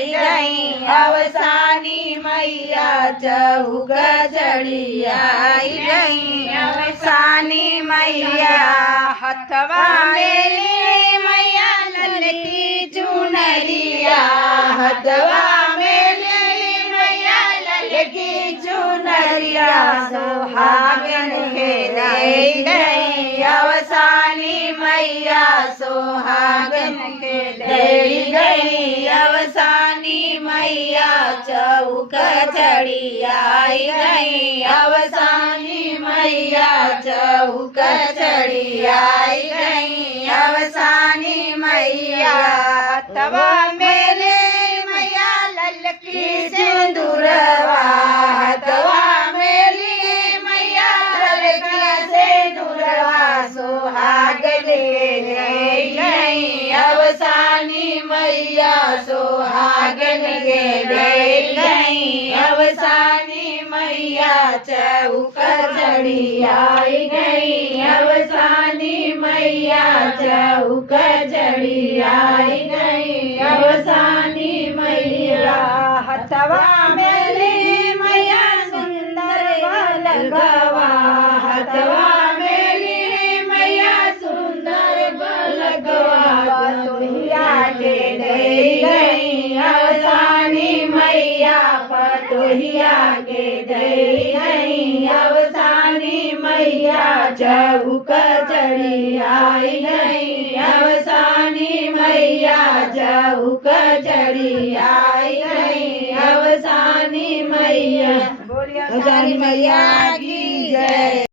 आई गई अवसानी मैया चौक चढ़ी आई गई अवसानी मैया हथवा मेली मैया ललकी चुनरिया हथवा मेली मैया ललकी चुनरिया सोहागन के दे गई अवसानी मैया सोहागन के दे गई अवसानी मैया चौक चढ़ी आई गई अवसानी मैया चौक चढ़ी आई गई अवसानी मैया तवा मेले मैया ललकी सिंदूरवा तवा मेली मैया ललकी सिंदूरवा सोहागन के गई अवसानी मैया सोहागन के दे गई अवसानी मैया चौक चढ़ी आई गई अवसानी मैया चौक चढ़ी आई गई अवसानी मैया हथवा मेली मैया सुंदर बलगवा हथवा मेली मैया सुंदर बलगवा तुहिया के दे गई अवसानी मैया पतोहिया के दे गई अवसानी मैया चौक चढ़ी आई गई अवसानी मैया चौक चढ़ी आई गई अवसानी मैया अवसानी मैया की जय।